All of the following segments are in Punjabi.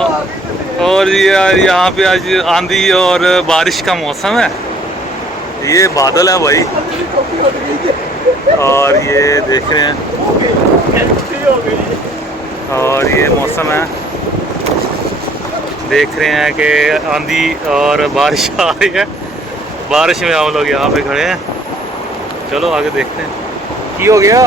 और ये यहाँ पे आज आंधी और बारिश का मौसम है। ये बादल है भाई, और ये देख रहे हैं, और ये मौसम है, देख रहे हैं कि आंधी और बारिश आ रही है। बारिश में हम लोग यहाँ पे खड़े हैं। चलो आगे देखते हैं की हो गया।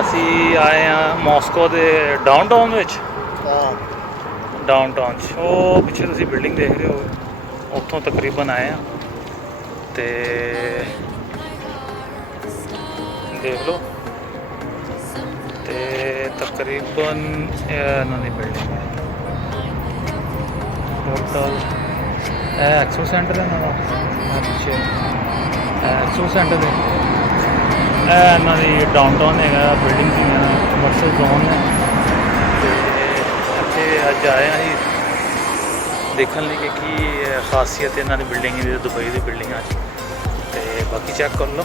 ਅਸੀਂ ਆਏ ਹਾਂ ਮਾਸਕੋ ਦੇ ਡਾਊਨਟਾਊਨ ਵਿੱਚ। ਡਾਊਨਟਾਊਨ 'ਚ ਉਹ ਪਿੱਛੇ ਤੁਸੀਂ ਬਿਲਡਿੰਗ ਦੇਖ ਰਹੇ ਹੋ, ਉੱਥੋਂ ਤਕਰੀਬਨ ਆਏ ਹਾਂ। ਤੇ ਦੇਖ ਲਓ, ਤੇ ਤਕਰੀਬਨ ਇਹਨਾਂ ਦੀ ਬਿਲਡਿੰਗ ਹੈ ਟੋਟਲ। ਇਹ ਐਕਸੋ ਸੈਂਟਰ ਹੈ ਇਹਨਾਂ ਦਾ, ਪਿੱਛੇ ਐਕਸੋ ਸੈਂਟਰ ਦੇ ਇਹਨਾਂ ਦੀ ਡਾਊਨਟਾਊਨ ਹੈਗਾ, ਬਿਲਡਿੰਗ ਦੀਆਂ ਕਮਰਸ਼ੀਅਲ ਜ਼ੋਨ ਹੈ। ਅਤੇ ਇੱਥੇ ਅੱਜ ਆਏ ਹਾਂ ਜੀ ਦੇਖਣ ਲਈ ਕਿ ਕੀ ਖਾਸੀਅਤ ਇਹਨਾਂ ਦੀ ਬਿਲਡਿੰਗ ਦੀ, ਦੁਬਈ ਦੀ ਬਿਲਡਿੰਗਾਂ 'ਚ। ਅਤੇ ਬਾਕੀ ਚੈੱਕ ਕਰ ਲਓ।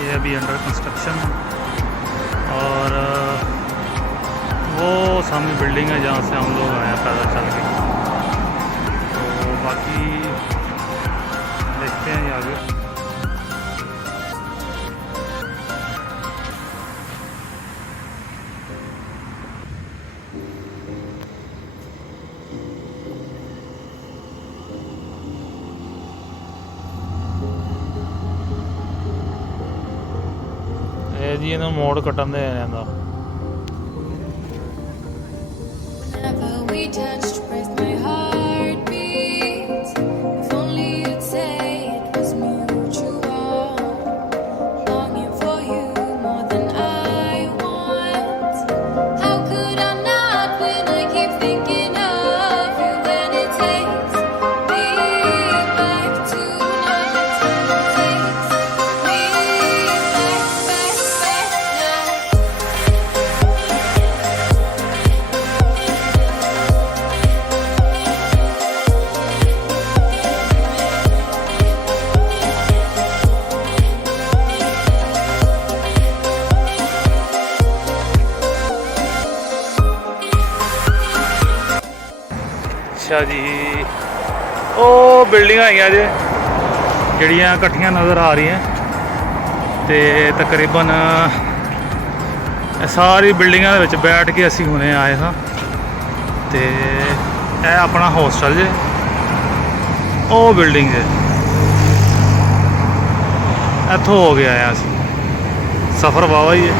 ये अभी अंडर कंस्ट्रक्शन है, और वो सामने बिल्डिंग है जहाँ से हम लोग आए हैं पैदल चल के। तो बाकी देखते हैं ये आगे। जी इन्हों मोड़ कटन दे रहंदा। अच्छा जी, वो बिल्डिंग आईयां जे ਜਿਹੜੀਆਂ ਇਕੱਠੀਆਂ ਨਜ਼ਰ ਆ ਰਹੀਆਂ, ਤੇ ਤਕਰੀਬਨ ਸਾਰੀ ਬਿਲਡਿੰਗਾਂ ਦੇ ਵਿੱਚ ਬੈਠ ਕੇ ਅਸੀਂ ਹੁਣੇ ਆਏ ਹਾਂ। ਤੇ ਇਹ ਆਪਣਾ ਹੋਸਟਲ ਜੇ, ਉਹ ਬਿਲਡਿੰਗ ਜੇ, ਇੱਥੋਂ ਹੋ ਕੇ ਆਏ ਹਾਂ ਅਸੀਂ। ਸਫ਼ਰ ਵਾਹਵਾ ਹੀ ਹੈ।